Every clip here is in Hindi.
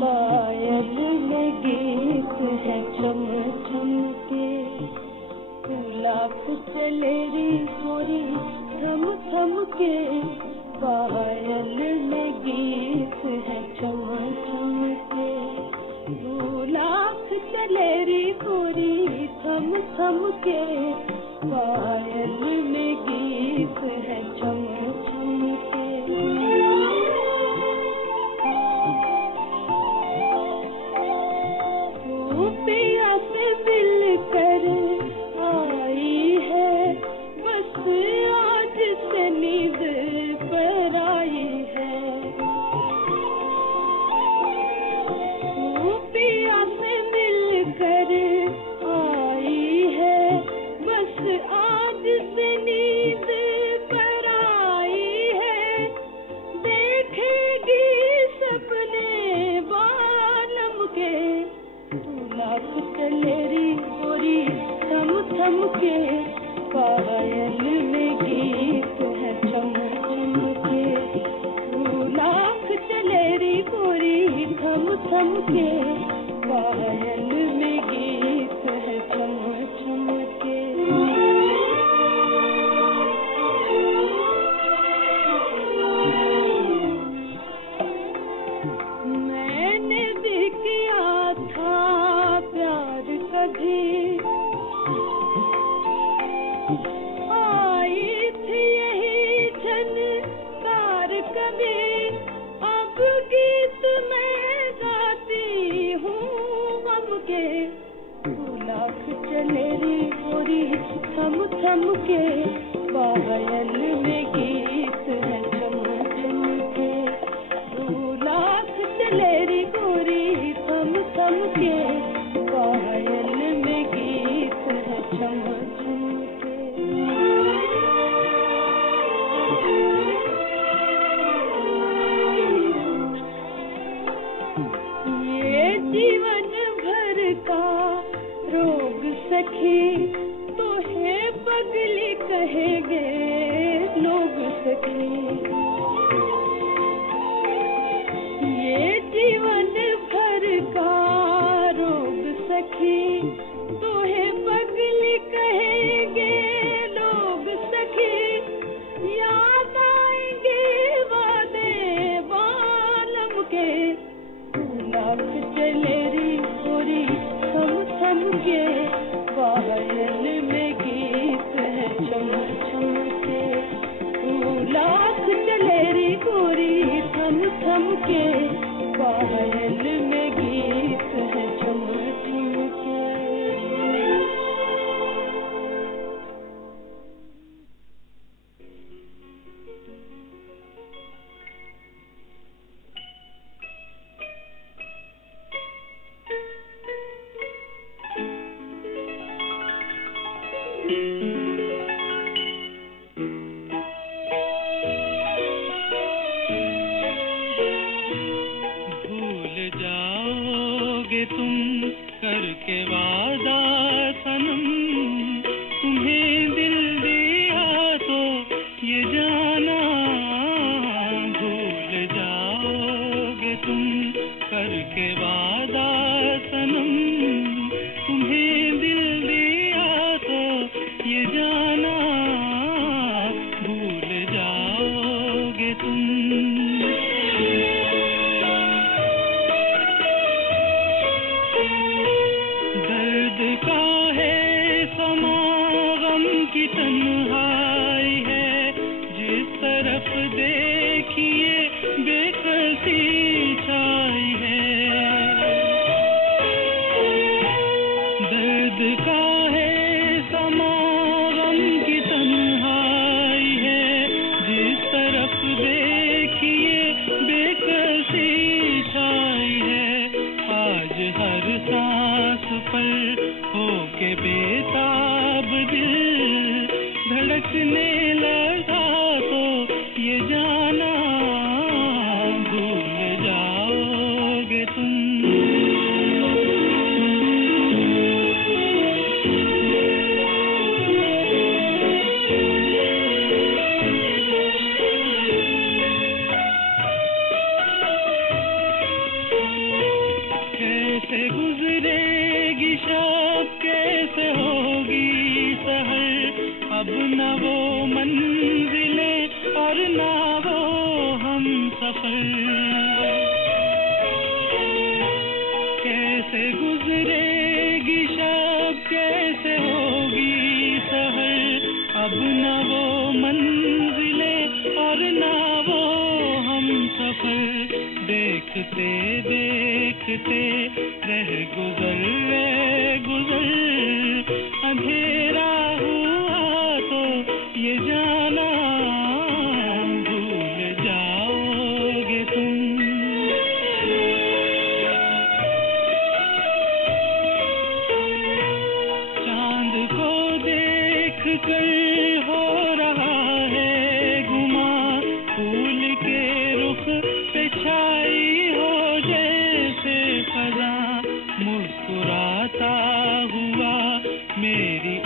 पायल में गीत है चम चम के, लाख चले री गोरी थम थम के, पायल में गीत है चम चम के, लाख चले री गोरी थम थम के, पायल में गीत है चम चम के। पिया से मिल कर आई है, बस आज से नींद पर आई है। पिया से मिल कर आई है, बस आज से नींद पर आई है। देखेगी सपने बालम के, लाख चले री गोरी थम थम के, पायल में गीत है चम चम के, लाख चले री गोरी थम थम के, पायल में गीत है चम चम के। मैंने भी किया था प्यार कभी, आई थी यही झनकार कभी। अब गीत मैं गाती हूँ गम के, लाख चले री गोरी थम थम के, पायल में गीत है चम चम के, लाख चले री गोरी थम थम के, पायल में गीत है चम चम के। ये जीवन भर का रोग सखी, तो है पगली कहेंगे लोग सखी। ये जीवन भर का रोग सखी, तो है पगली कहेंगे लोग सखी। याद आएंगे वादे बालम के, लाख चले री गोरी थम थम के, पायल में गीत है चम चम के, लाख चले री गोरी थम थम के, पायल में गीत है चम चम के। तुम करके वादा सनम, तुम्हें दिल दिया तो ये जाना। भूल जाओगे तुम करके वादा सनम, तुम्हें दिल दिया तो ये जाना। भूल जाओगे तुम। की तन्हाई है जिस तरफ देखिए बेकसी छाई है। दर्द का है समागम की तन्हाई है जिस तरफ देखिए बेकसी छाई है। आज हर सांस पर होके बेताब दिल धड़कने लगा तो ये जाना। भूल जाओगे तुम। कैसे गुजरेगी शब, कैसे होगी सहर, अब न वो मंजिले और ना वो हम सफर, देखते देखते रह गुजर, अंधेरा हुआ तो ये जाना भूल जाओगे तुम। चांद को देख कर हो रहा है गुमा, फूल के रुख पे छाई हो जैसे फजा, मुस्कुराता हुआ मेरी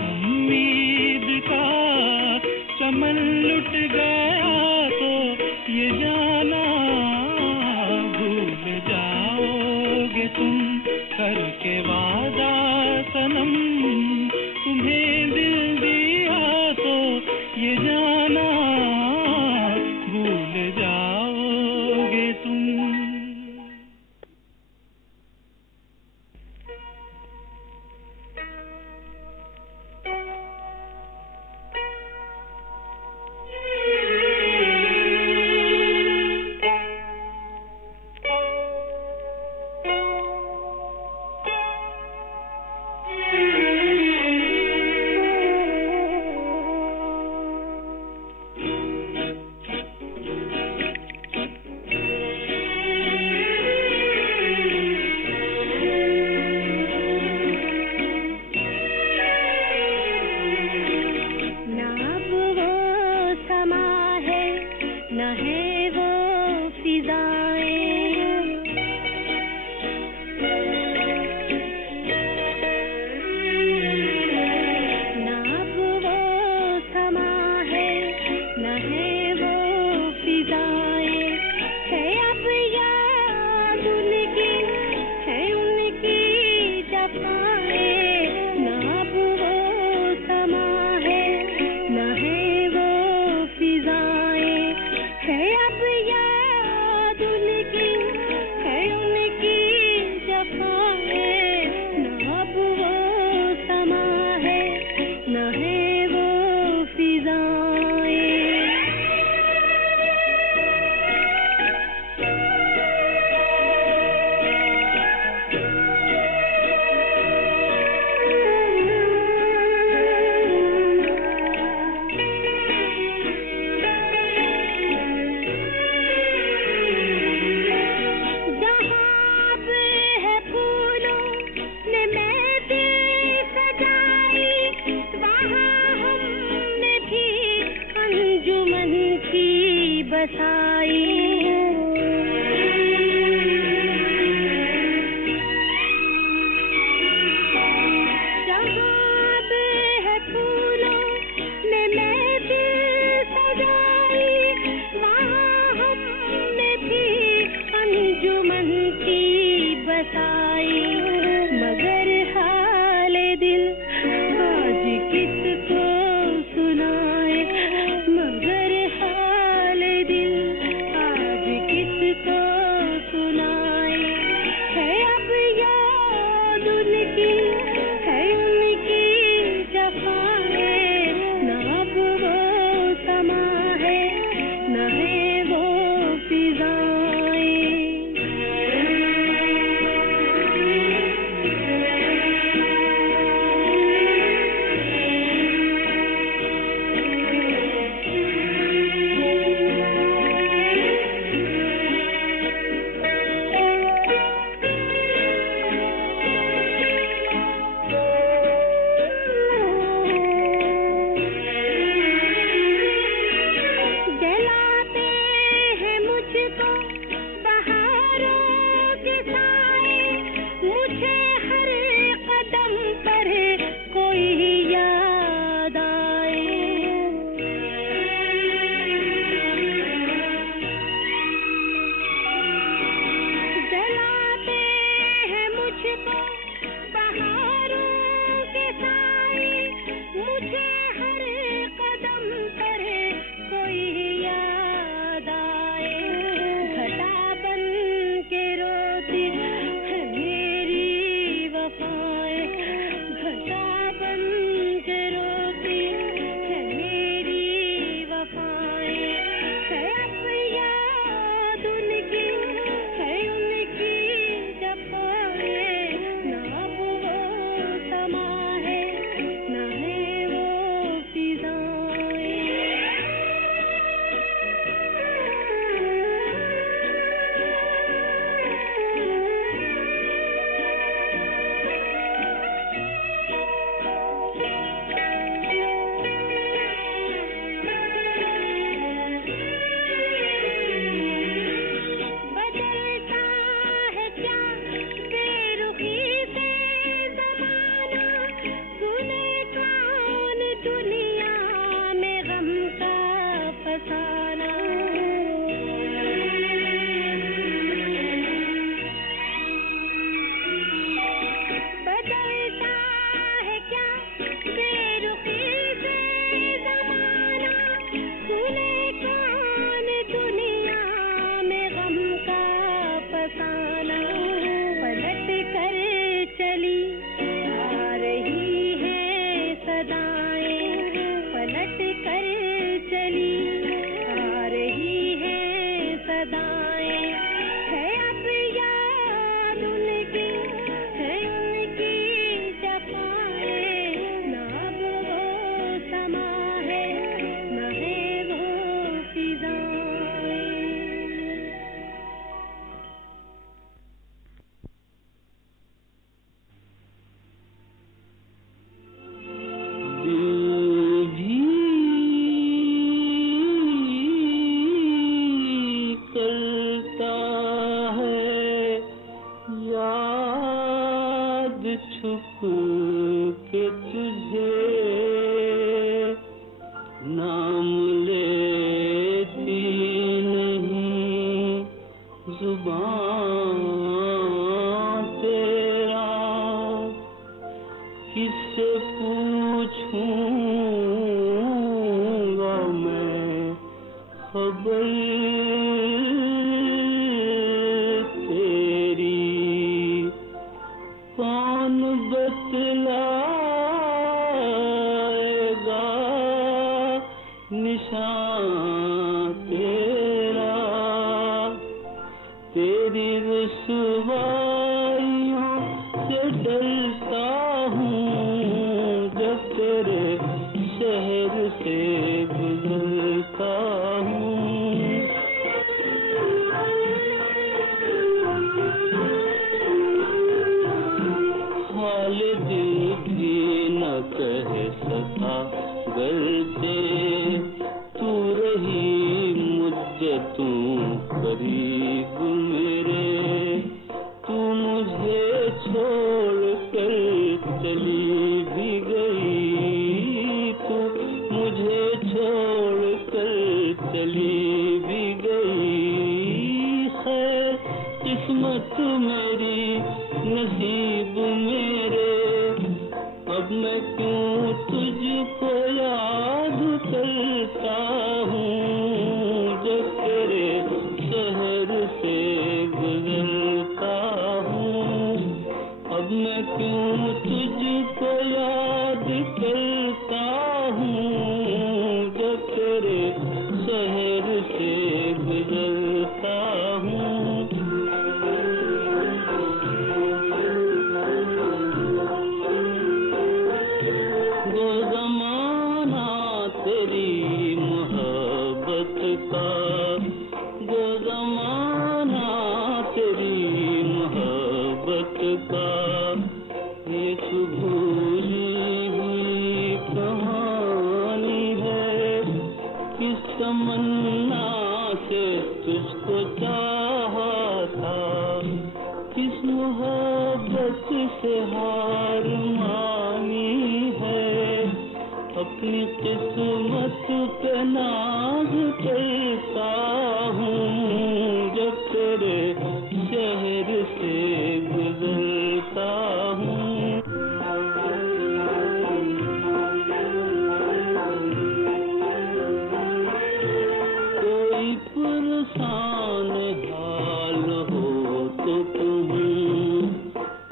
छुप के तुझे नाम लेती नहीं जुबान तेरा, किससे पूछूंगा मैं खबर तेरी, कौन बतलाएगा निशान तेरा, तेरी रुसवाइयों से डरता हूँ जब तेरे शहर से गुजरता हूँ। हाल दिल भी न कह सका गरचे तू रही मुद्दतों करीब मेरे, तू मुझे छोड़ कर चली भी गई, तू मुझे छोड़ कर चली भी गई। खैर किस्मत मेरी नसीब मेरे, अब मैं क्यों तुझको याद करता हूँ जब तेरे शहर से गुजरता हूँ, अब मैं क्यों तुझको याद करता हूँ जब तेरे शहर से गुजरता हूँ। वो ज़माना तेरी मोहब्बत का, वो ज़माना तेरी मोहब्बत का, एक भूली हुई कहानी है, किस तमन्ना से तुझको चाहा था, किस मोहब्बत से हार मानी है, अपनी किस्मत पे नाज करता हूँ जब तेरे शहर से गुजरता हूँ। कोई परेशान हाल हो तो कहूँ,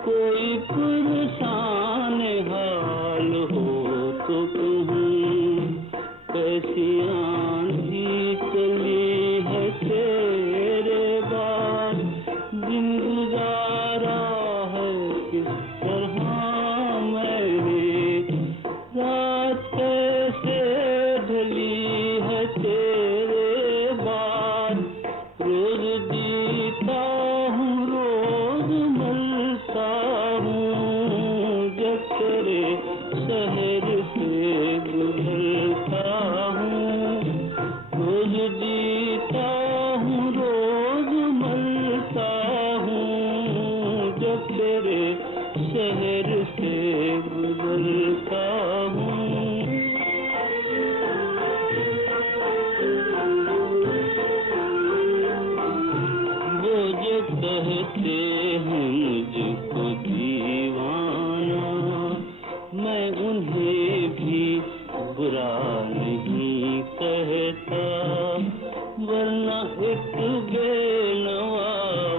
कोई परेशान हाल हो तो कहूँ, कैसी आंधी चली है तेरे बाद, दिन गुजारा है किस तरह मैंने, रात कैसे ढली है तेरे बाद, रोज जीता हूँ रोज मरता हूँ जब तेरे शहर से गुजरता हूँ, रोज जीता हूँ रोज मरता हूँ जब तेरे शहर से गुजरता हूँ। वो जो कहते हैं मुझको दीवाना, मैं उन्हें भी बुरा नहीं कहता, वरना एक बेनवा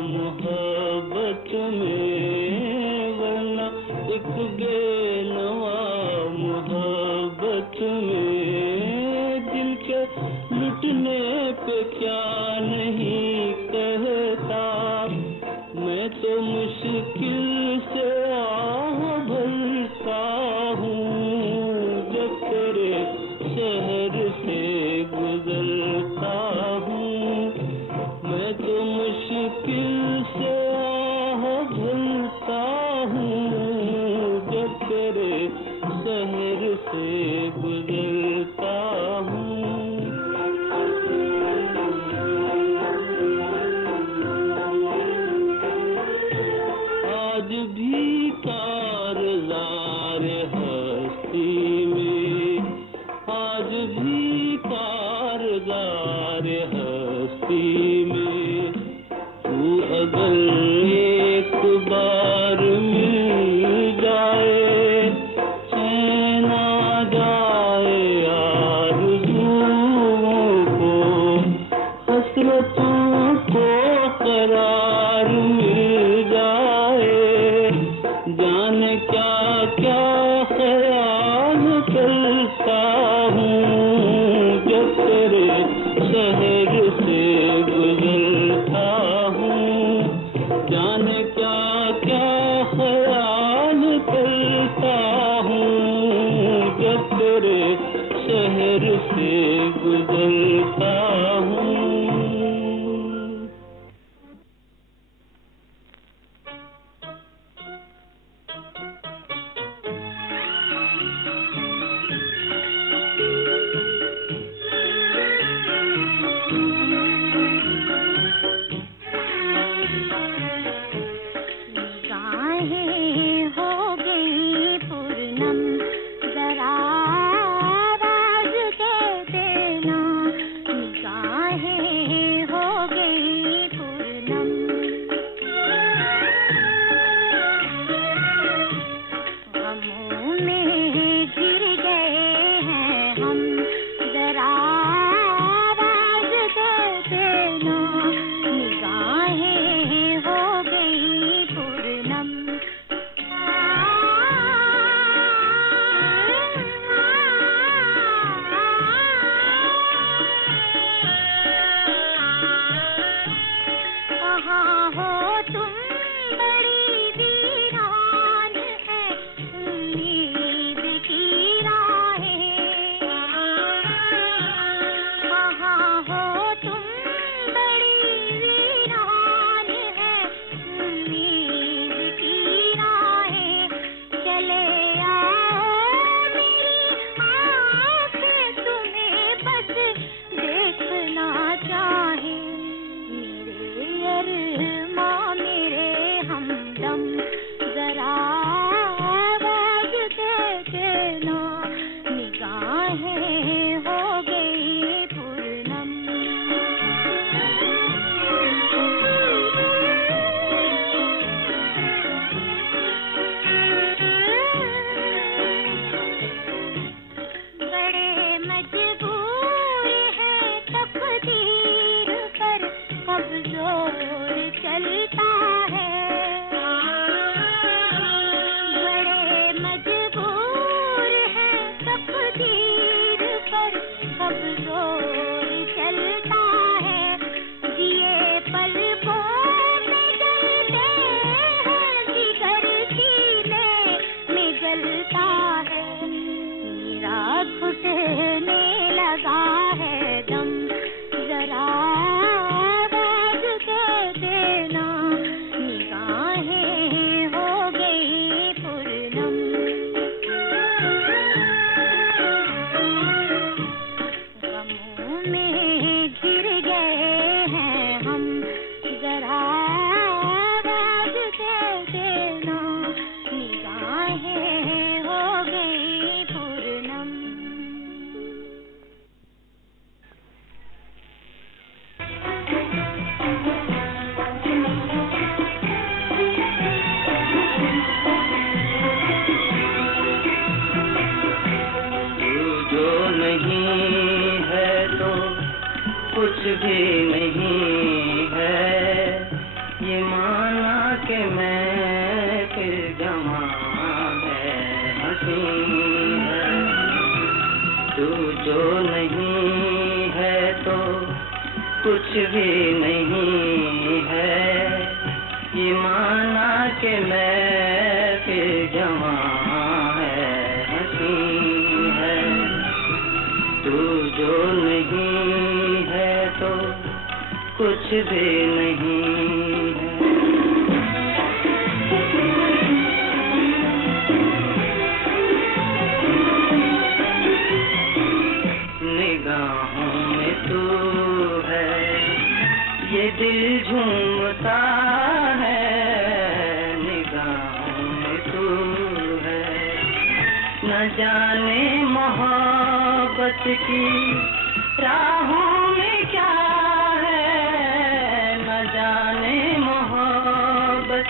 मोहब्बत में, वरना एक बेनवा मोहब्बत में, दिल के लुटने पे क्या नहीं कहता, मैं तो मुश्किल से आह भरता हूँ जब तेरे शहर से गुजरता हूँ, मैं तो मुश्किल से आह भरता हूँ जब तेरे शहर से गुजरता हूँ। बार मिल जाए, चैन आ जाए आरज़ुओं को, हसरतों को करार मिल जाए। जाने क्या क्या ख्याल करता हूँ जब तेरे शहर से गुजरता हूँ। जाने क्या क्या ख्याल करता हूँ जब तेरे शहर से गुजरता हूँ।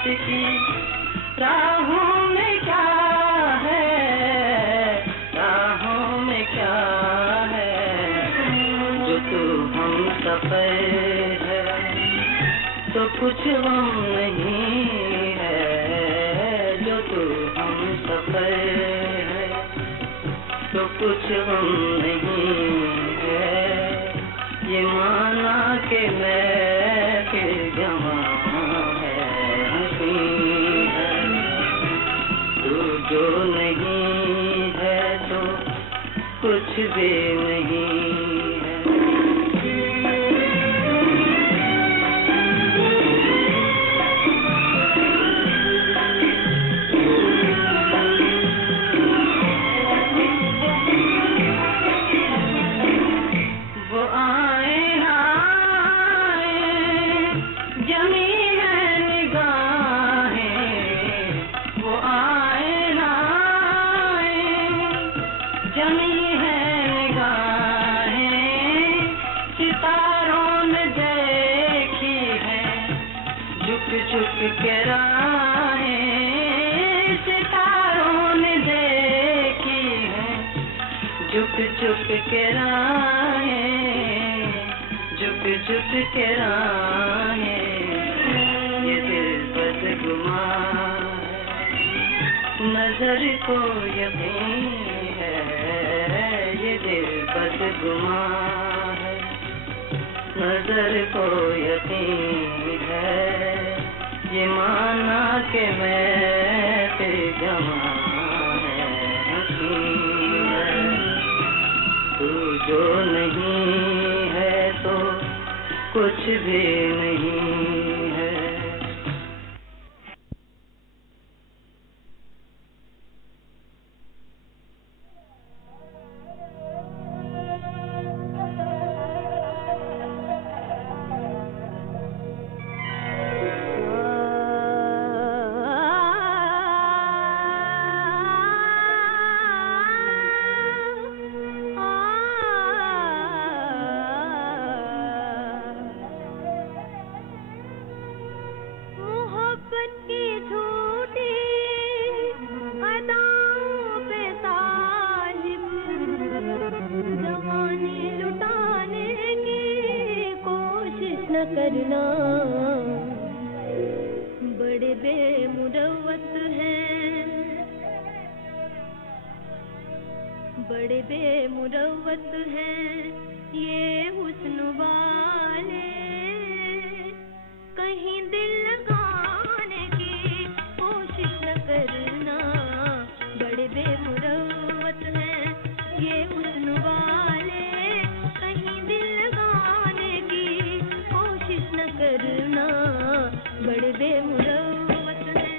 मोहब्बत की राहों में क्या है, राहों में क्या है, जो तू हम सफर है तो कुछ गम नहीं है, जो तू हम सफर है तो कुछ गम नहीं है, ये माना के मैं फिर जवां है, हंसी है, तू जो नहीं है तो कुछ भी नहीं है। झुक के राहें सितारों ने देखी है, झुक झुक के राहें, झुक झुक के राहें, ये दिल बदगुमान नजर को यकीन है, ये दिल बदगुमान नजर को यकीन है, ये माना के मैं फिर जवां है, हंसी है, तू जो नहीं है तो कुछ भी नहीं है। करना बड़े बेमुरव्वत हैं, बड़े बेमुरव्वत हैं ये हुस्न वाले, कहीं दिल लगाने की कोशिश न करना, बड़े बेमुरव्वत हैं ये हुस्न वाले, कहीं दिल लगाने की कोशिश न करना, बड़े बेमुरव्वत हैं।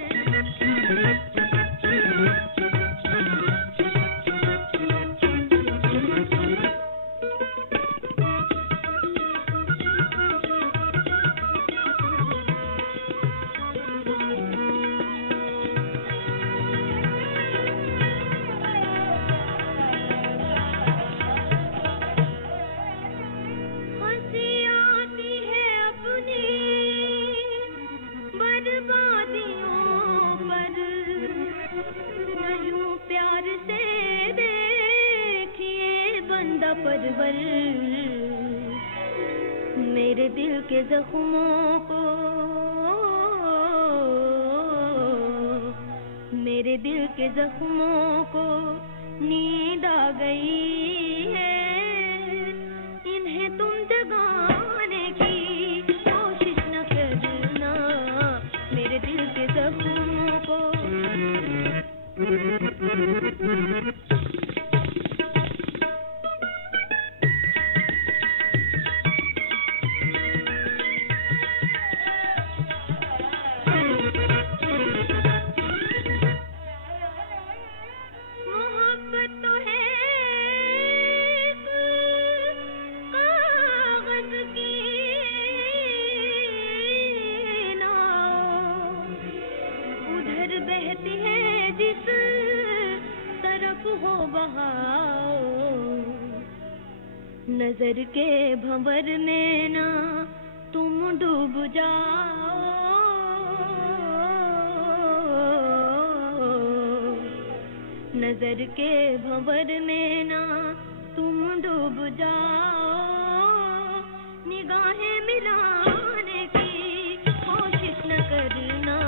परवर मेरे दिल के जख्मों को, मेरे दिल के जख्मों को नींद आ गई है, इन्हें तुम जगाने की कोशिश न करना, मेरे दिल के जख्मों को। नजर के भंवर में ना तुम डूब जाओ, नजर के भंवर में ना तुम डूब जाओ, निगाहें मिलाने की कोशिश न करना,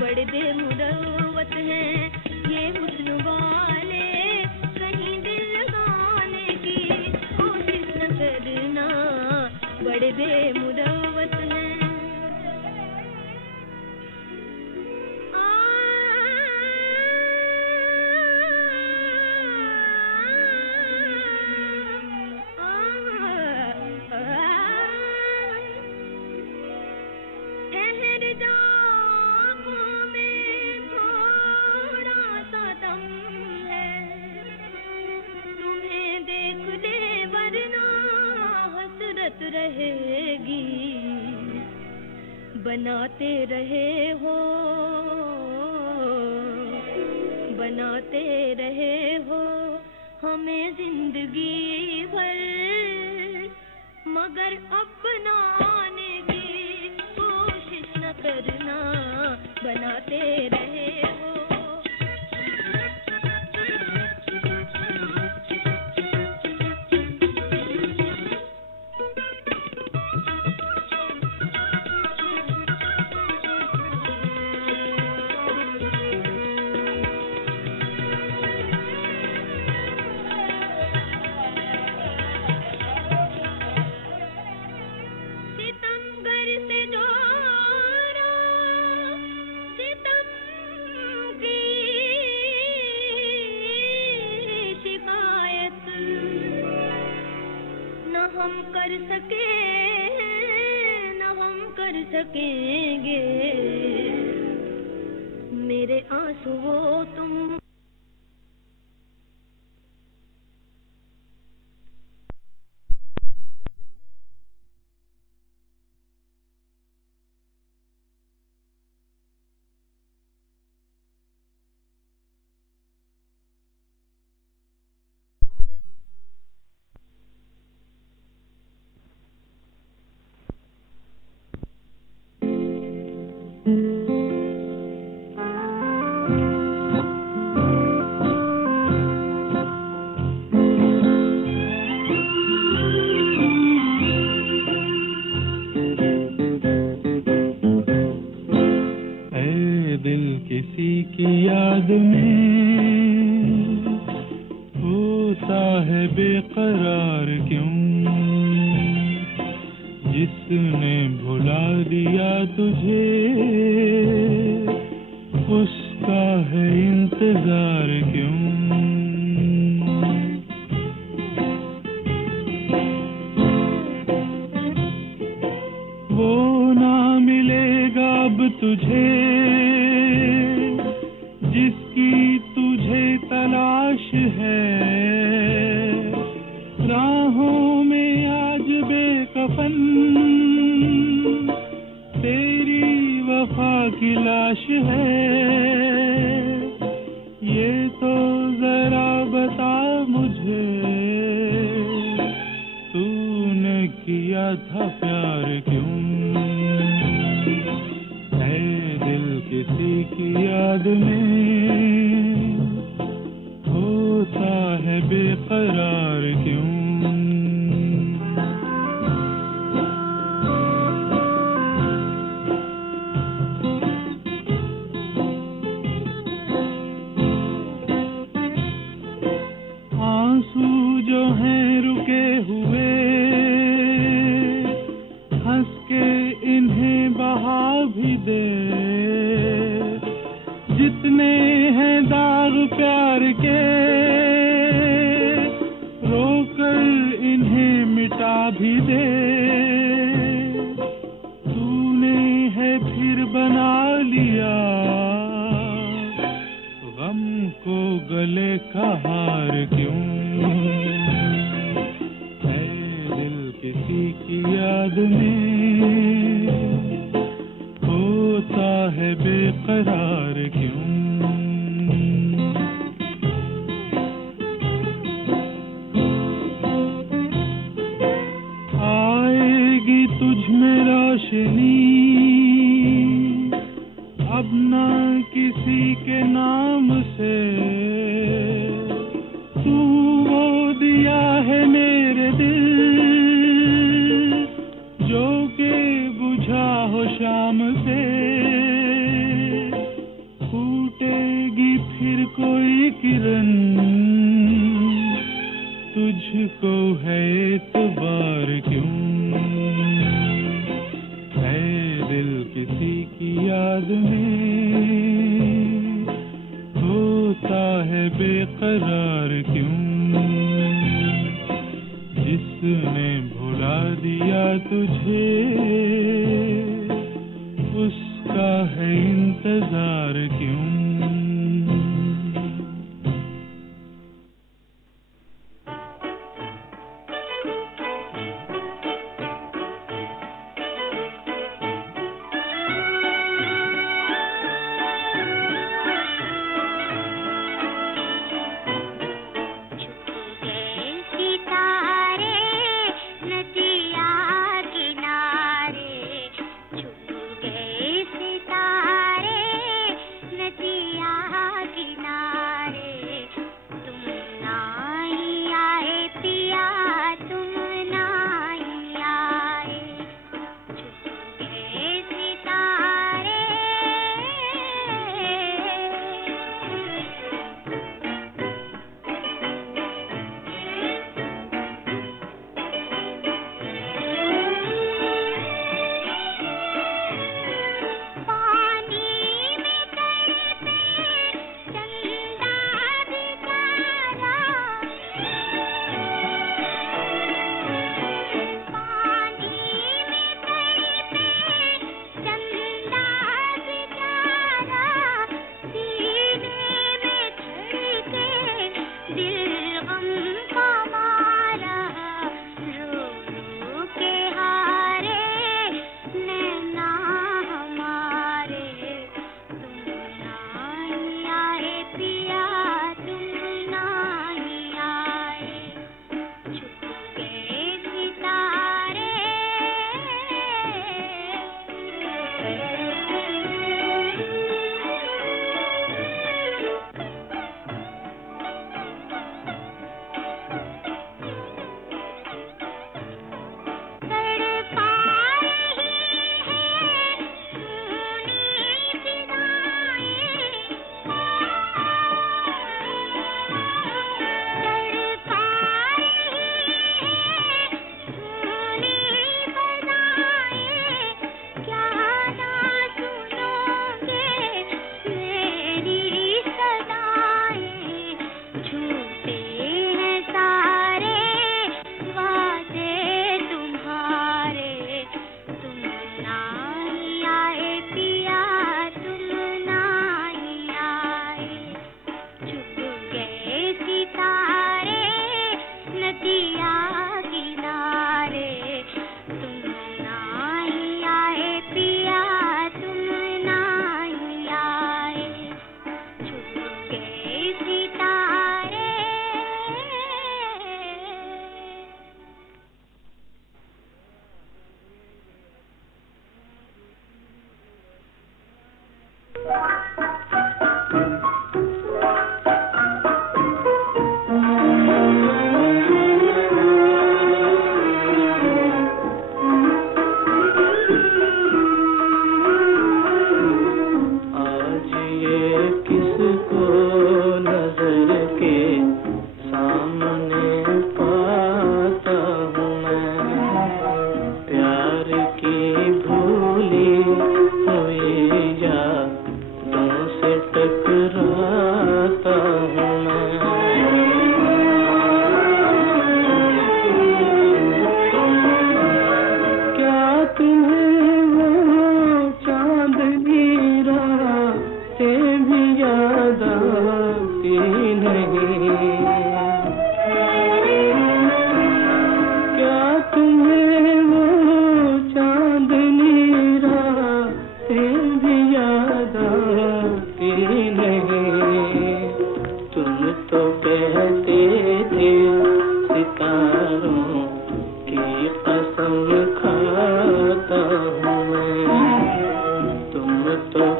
बड़े बेमुरव्वत हैं ये हुस्न वाले, कहीं दिल लगाने की कोशिश न करना, बड़े बेमुरव्वत हैं। रहेगी बनाते रहे हो हमें जिंदगी भर, मगर अपनाने की कोशिश न करना, बनाते रहे हो। सकेंगे मेरे आंसुओं तुम। अब ना किसी के नाम से तू वो दिया है मेरे दिल जो के बुझा हो शाम से फूटेगी फिर कोई किरण तुझको है एतबार क्यों है दिल किसी की याद में होता है बेकरार क्यों जिसने भुला दिया तुझे उसका है इंतजार क्यों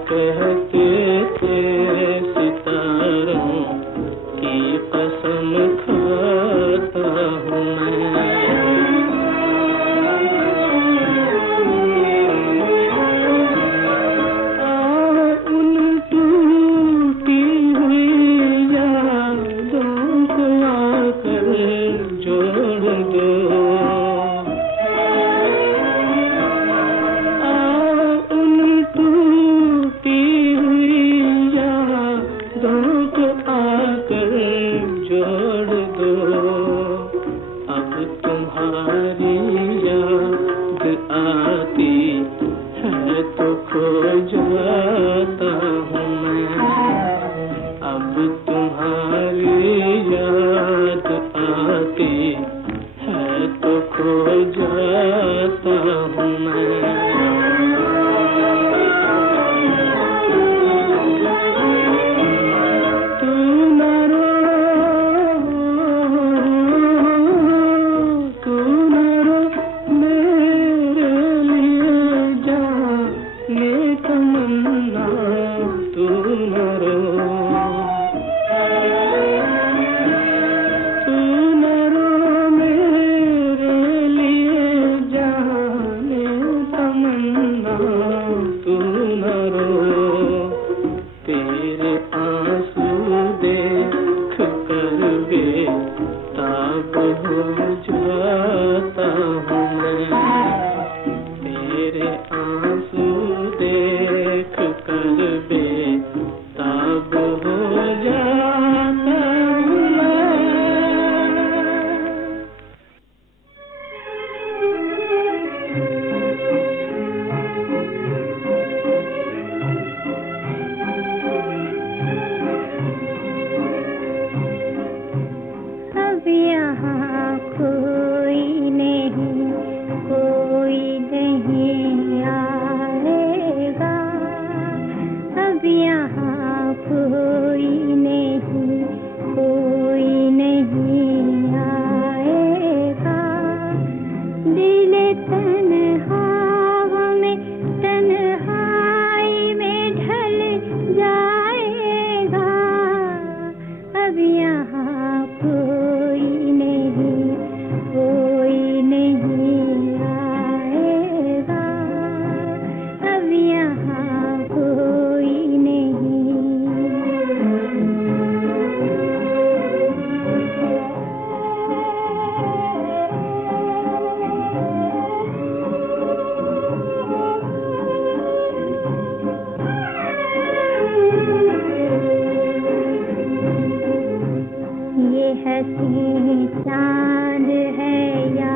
कहते के सितारों की कसम खाता हूँ मैं। उन टूटी हुई यादों को आकर जोड़ दो। उन टूटी हुई यादों को आकर जोड़ दो। अब तुम्हारी याद आती है तो खो जाता हूँ मैं। अब तुम्हारी याद आती है तो खो जाता हूँ मैं। तू न रो मेरे लिए जाने तमन्ना, तू न रो। तू न रो मेरे लिए जाने तमन्ना, तू न रो। तेरे आंसू देख कर बेताब हो जाता हूँ मैं। तेरे आंसू देख कर बेताब हो जाता हूँ मैं। अब यहाँ कोई नहीं आएगा। अब यहाँ कोई नहीं आएगा। दिल तन्हाई में ढल जाएगा। अब यहाँ कोई नहीं आएगा। अब यहाँ कोई नहीं। ये हंसी चांद है या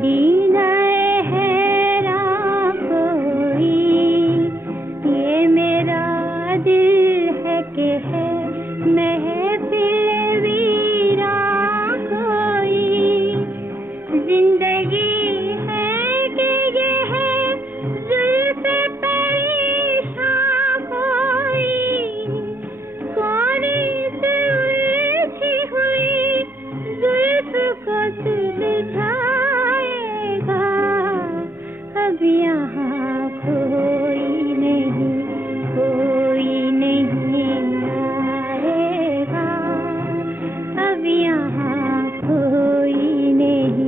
दीनाए हैरां कोई। ये मेरा दिल है कि है महफिल वीरां कोई। जिंदगी है कि ये है जुल्फ़े परेशान कोई। कोने से उलझी हुई जुल्फ़ को सुलझाएगा। अब यहाँ कोई नहीं आएगा। अब यहाँ कोई नहीं।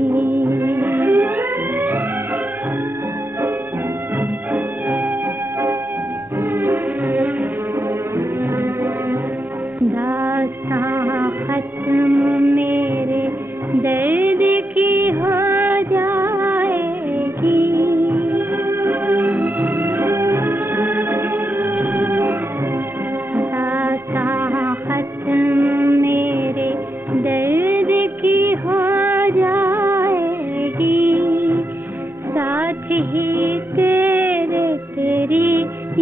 दास्तां खत्म मेरे दर्द की हो जाएगी। दास्तां खत्म मेरे दर्द की हो जाएगी। साथ ही तेरी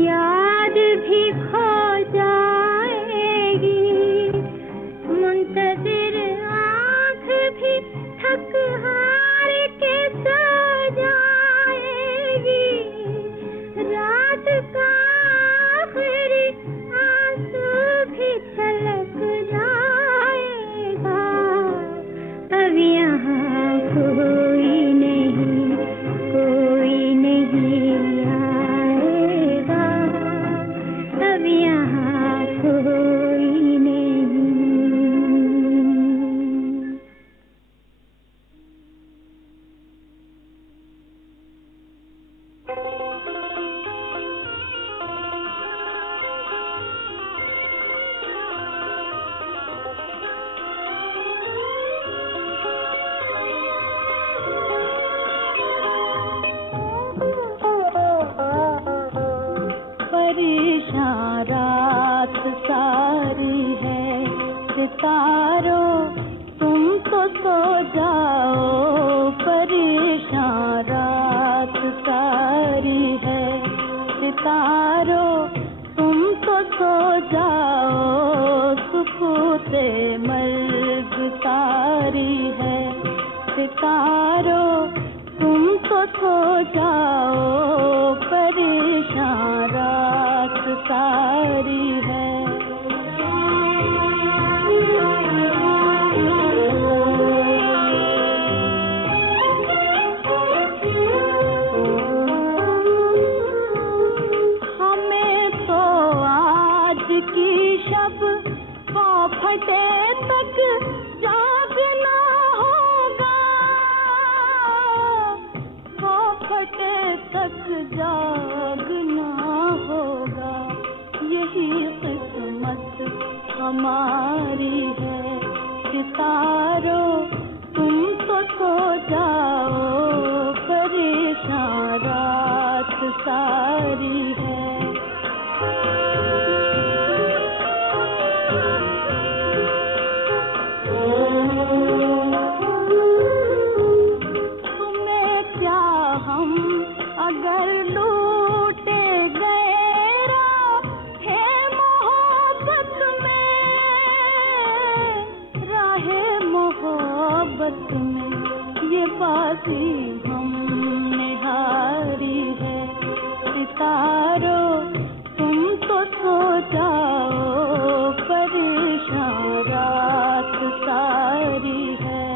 याद भी खो जाएगी। मुंतज़िर आँख भी थक कोई नहीं। परेशान रात सारी है सितारों, तुम तो सो जाओ। परेशान रात सारी है सितारों, तुम तो सो जाओ। सुकूते मर्ग तारी है सितारों, तुम तो सो जाओ। परेशान रात सारी है। हमें तो आज की शब फटे तक जागना होगा। फटे तक जागना होगा। यही किस्मत हमारी है सितारों, तुम तो सो जाओ। परेशान रात सारी है। तुम्हें क्या हम अगर लूटे गए राहे मोहब्बत में, राहे मोहब्बत में ये बाजी हमने हारी है सितारों, तुम तो सो जाओ। परेशान रात सारी है।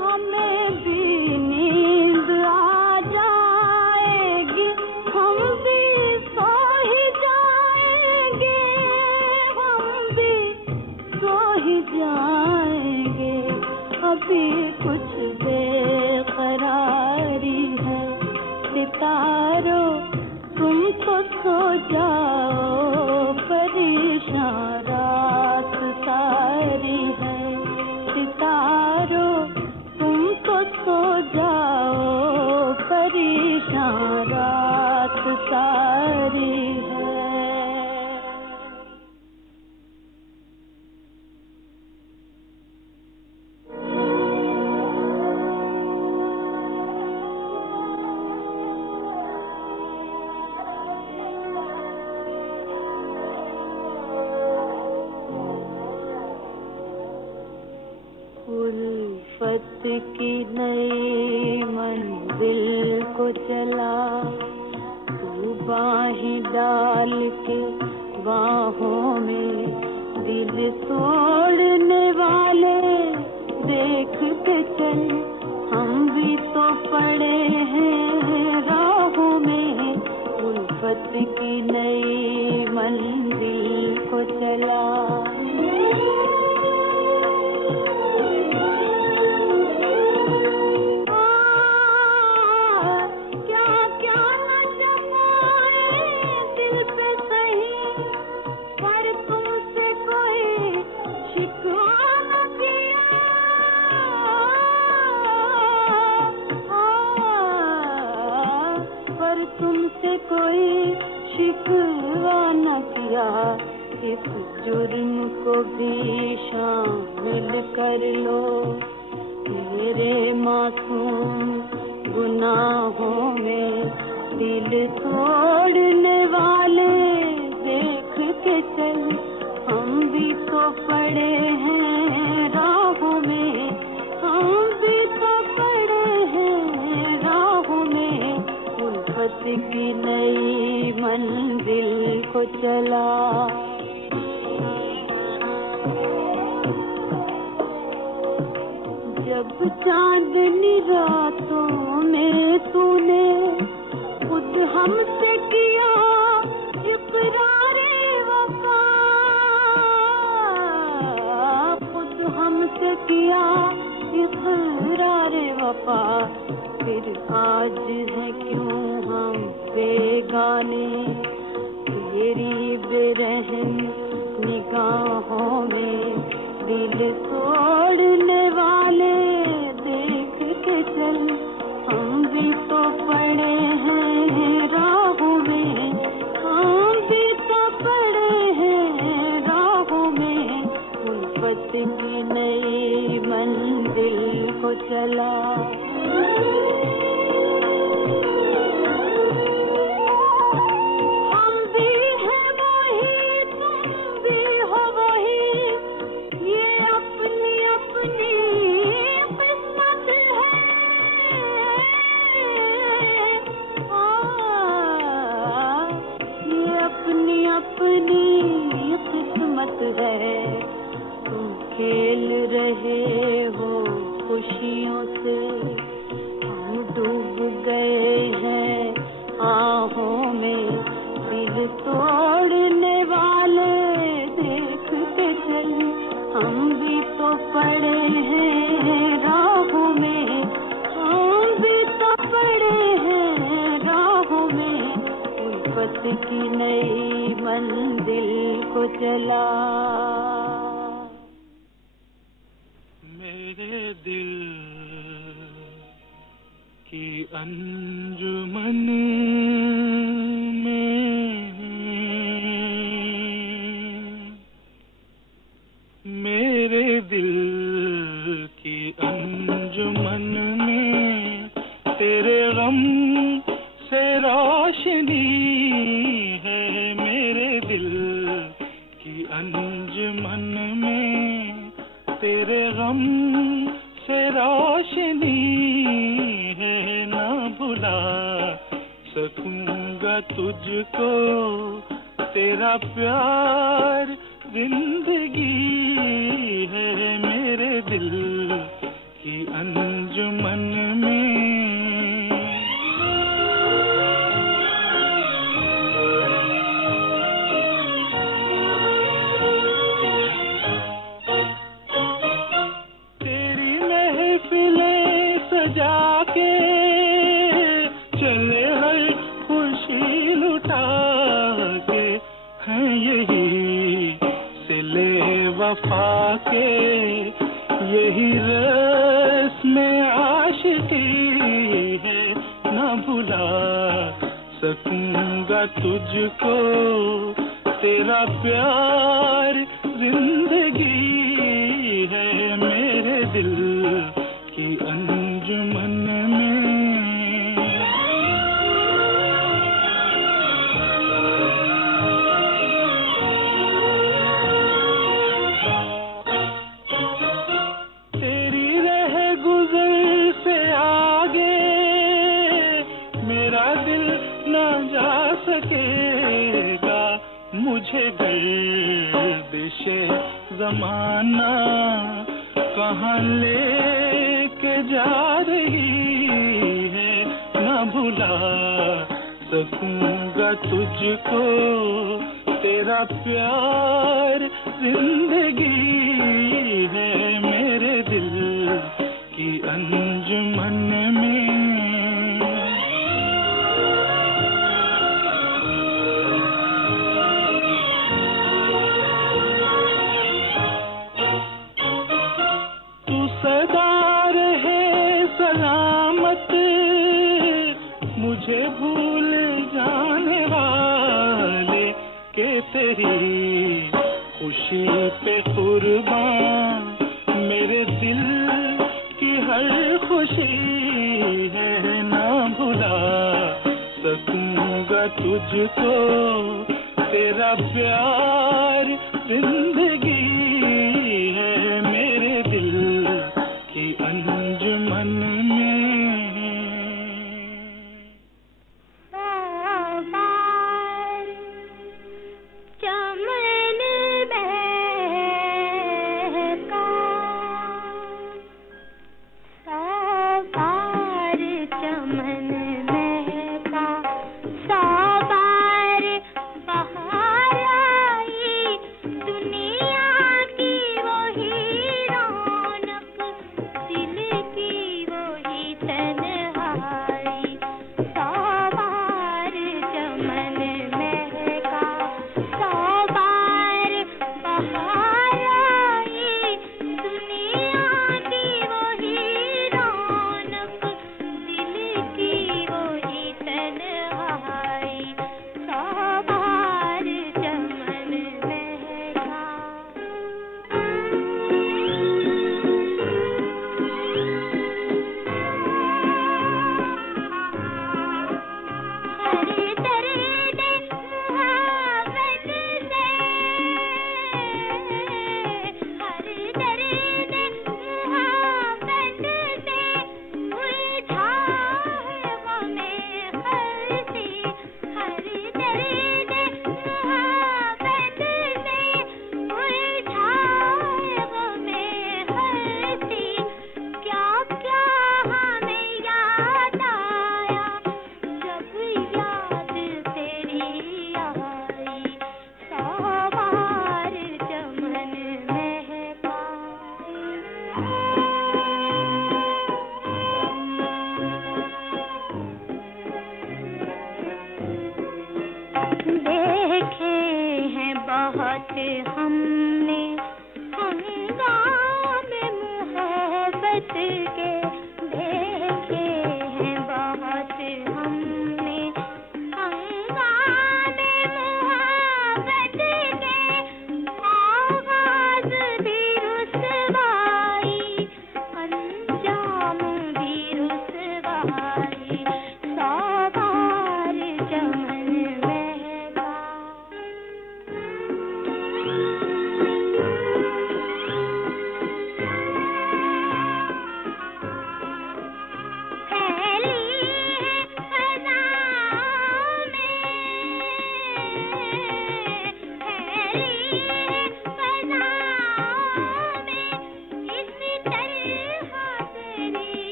हमें भी नींद आ जाएगी, हम भी सो ही जाएंगे। हम भी सो ही जाएंगे। अभी कुछ बेकरारी है सितारों, तुम तो सो जाओ। परेशान रात सारी है सितारों, तुम तो सो जाओ। परेशान रात सारी है। उल्फत की नई मंजिल को चला, तू बाहें डाल के बाहों में। दिल तोड़ने वाले देख के चल, हम भी तो पड़े हैं राहों में। उल्फत की नई मंजिल को चला। तुमसे कोई शिकवा न किया, इस जुर्म को भी शामिल कर लो। मेरे मासूम गुनाहों में दिल तोड़ने वाले देख के चल, हम भी तो पड़े हैं राहों में। हम भी तो पड़े हैं राहों में। उल्फत की नई मंजिल को चला। तो चांदनी रातों में तूने खुद हमसे किया इकरारे वफा, खुद हमसे किया इकरारे वफा। फिर आज है क्यों हम बेगाने, तेरी बेरहम निगाहों में दिल तोड़ने वाले देख के चल। हम भी तो पड़े हैं राहों में, हम भी तो पड़े हैं राहों में। उल्फत की नई मंजिल को चला। खेल रहे हो खुशियों से, हम डूब गए हैं आहों में। दिल तोड़ने वाले देख के चल, हम भी तो पड़े हैं राहों में, हम भी तो पड़े हैं राहों में। उल्फत की नई मंजिल को चला। मेरे दिल की अंजुमन में, मेरे दिल की अंजुमन में तेरे गम से रोशनी है। मेरे दिल की अंजुमन में तेरे गम से रोशनी है। ना भुला सकूंगा तुझको, तेरा प्यार जिंदगी है। मेरे दिल की अंजुमन में। जाके चले हर खुशी लुटा के, हैं यही सिले वफा के, यही रस्म आशिकी है। ना भुला सकूंगा तुझको, तेरा प्यार जिंदगी है। मेरे दिल की अंजुमन में। तेरी रह गुजर से आगे मेरा दिल न जा सकेगा। मुझे गर्दिशे ज़माना कहाँ लेके जा रही है। न भुला सकूंगा तुझको, तेरा प्यार जिंदगी है। मेरे दिल की अंजुमन में। मुझे भूल जाने वाले के तेरी खुशी पे कुर्बान। मेरे दिल की हर खुशी है। ना भुला सकूंगा तुझको, तेरा प्यार